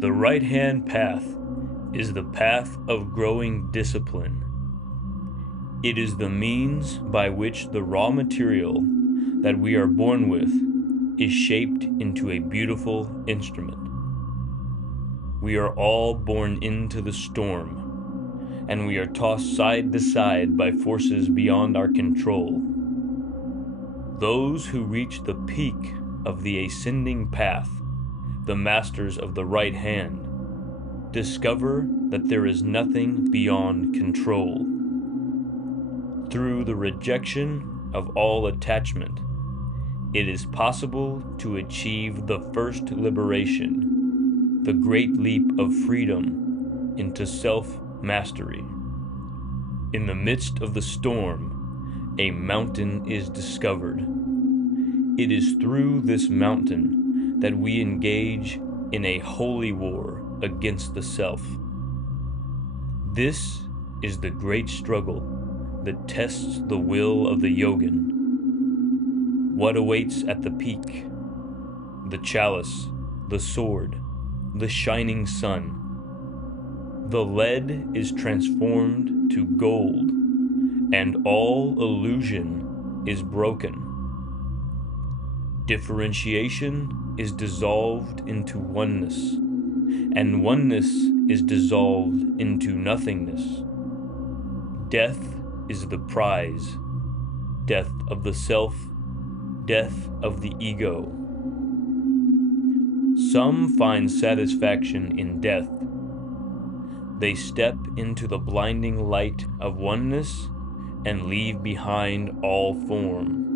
The right-hand path is the path of growing discipline. It is the means by which the raw material that we are born with is shaped into a beautiful instrument. We are all born into the storm, and we are tossed side to side by forces beyond our control. Those who reach the peak of the ascending path, the masters of the right hand, discover that there is nothing beyond control. Through the rejection of all attachment, it is possible to achieve the first liberation, the great leap of freedom into self-mastery. In the midst of the storm, a mountain is discovered. It is through this mountain that we engage in a holy war against the self. This is the great struggle that tests the will of the yogin. What awaits at the peak? The chalice, the sword, the shining sun. The lead is transformed to gold, and all illusion is broken. Differentiation is dissolved into oneness, and oneness is dissolved into nothingness. Death is the prize, death of the self, death of the ego. Some find satisfaction in death. They step into the blinding light of oneness and leave behind all form.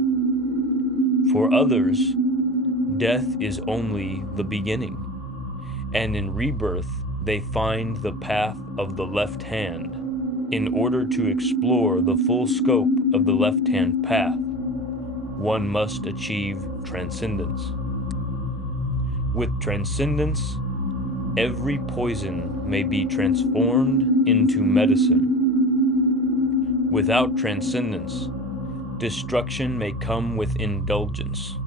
For others, death is only the beginning, and in rebirth they find the path of the left hand. In order to explore the full scope of the left-hand path, one must achieve transcendence. With transcendence, every poison may be transformed into medicine. Without transcendence, destruction may come with indulgence.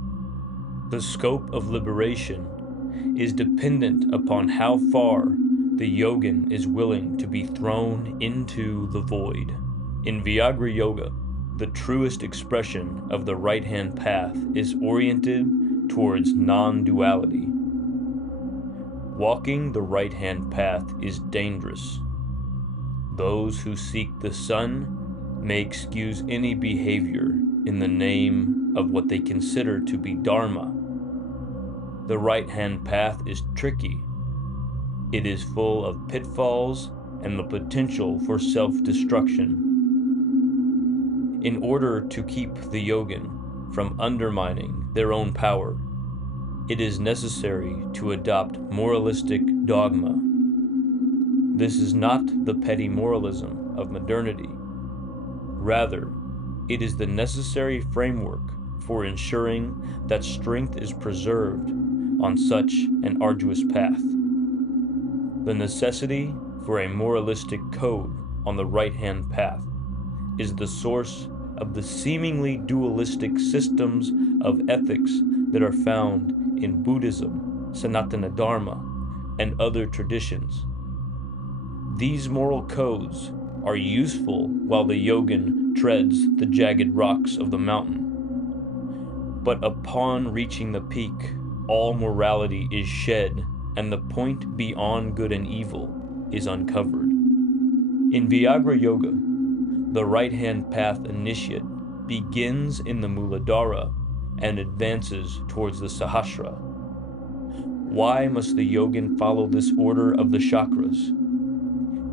The scope of liberation is dependent upon how far the yogin is willing to be thrown into the void. In Viagra Yoga, the truest expression of the right-hand path is oriented towards non-duality. Walking the right-hand path is dangerous. Those who seek the sun may excuse any behavior in the name of what they consider to be dharma. The right-hand path is tricky. It is full of pitfalls and the potential for self-destruction. In order to keep the yogin from undermining their own power, it is necessary to adopt moralistic dogma. This is not the petty moralism of modernity. Rather, it is the necessary framework for ensuring that strength is preserved on such an arduous path. The necessity for a moralistic code on the right-hand path is the source of the seemingly dualistic systems of ethics that are found in Buddhism, Sanatana Dharma, and other traditions. These moral codes are useful while the yogin treads the jagged rocks of the mountain. But upon reaching the peak, all morality is shed, and the point beyond good and evil is uncovered. In Viagra Yoga, the right-hand path initiate begins in the Muladhara and advances towards the Sahasrara. Why must the yogin follow this order of the chakras?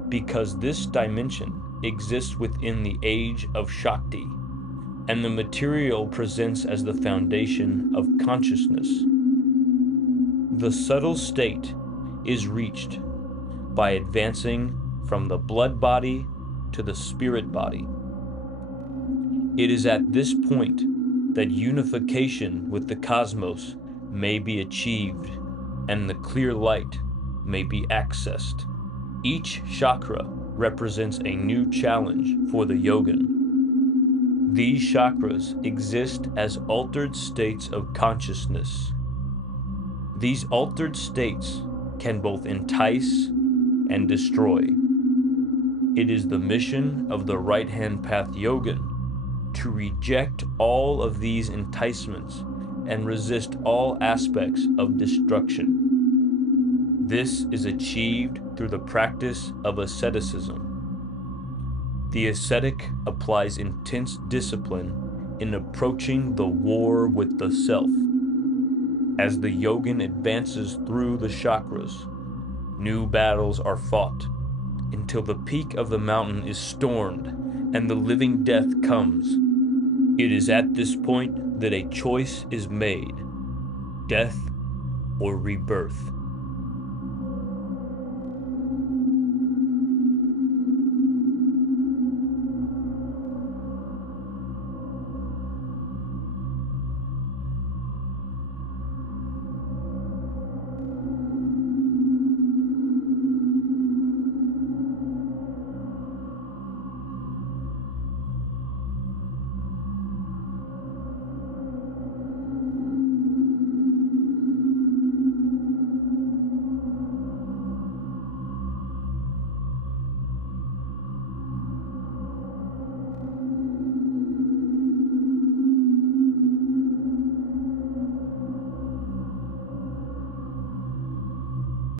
Because this dimension exists within the age of Shakti, and the material presents as the foundation of consciousness. The subtle state is reached by advancing from the blood body to the spirit body. It is at this point that unification with the cosmos may be achieved and the clear light may be accessed. Each chakra represents a new challenge for the yogin. These chakras exist as altered states of consciousness. These altered states can both entice and destroy. It is the mission of the right hand path yogin to reject all of these enticements and resist all aspects of destruction. This is achieved through the practice of asceticism. The ascetic applies intense discipline in approaching the war with the self. As the yogin advances through the chakras, new battles are fought until the peak of the mountain is stormed and the living death comes. It is at this point that a choice is made: death or rebirth.